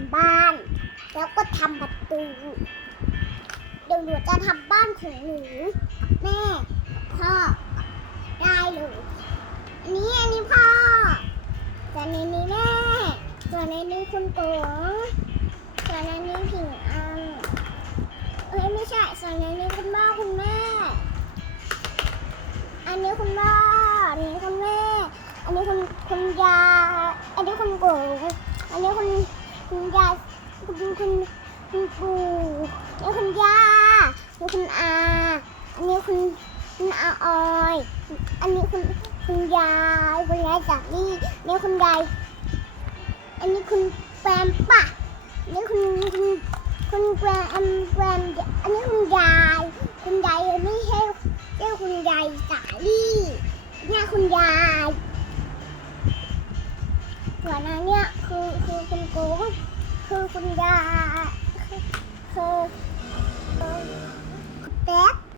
ำบ้าน แล้วก็ทำประตูเดี๋ยวหนูจะทำบ้านของหนูแม่พ่อได้เลยอันนี้อันนี้พ่อส่วนอันนี้แม่ส่วนอันนี้คุณโกงส่วนอันนี้ผิงอันเอ้ยไม่ใช่ส่วนอันนี้คุณพ่อคุณแม่ อันนี้คุณพ่ออันนี้คุณแม่ อันนี้คุณคุณยาอันนี้คุณโกงอันนี้คุณ คุณยายคุณคุณคุณปู่นี่คุณย่าอันนี้คุณอาอันนี้คุณคุณอาออยอันนี้คุณคุณยายคุณยายจากนี่นี่คุณยายอันนี้คุณแฟมป่ะนี่คุณคุณคุณแฟมแฟมอันนี้คุณยาย ส่วนอันเนี้ยคือคือคุณโกงคือคุณยา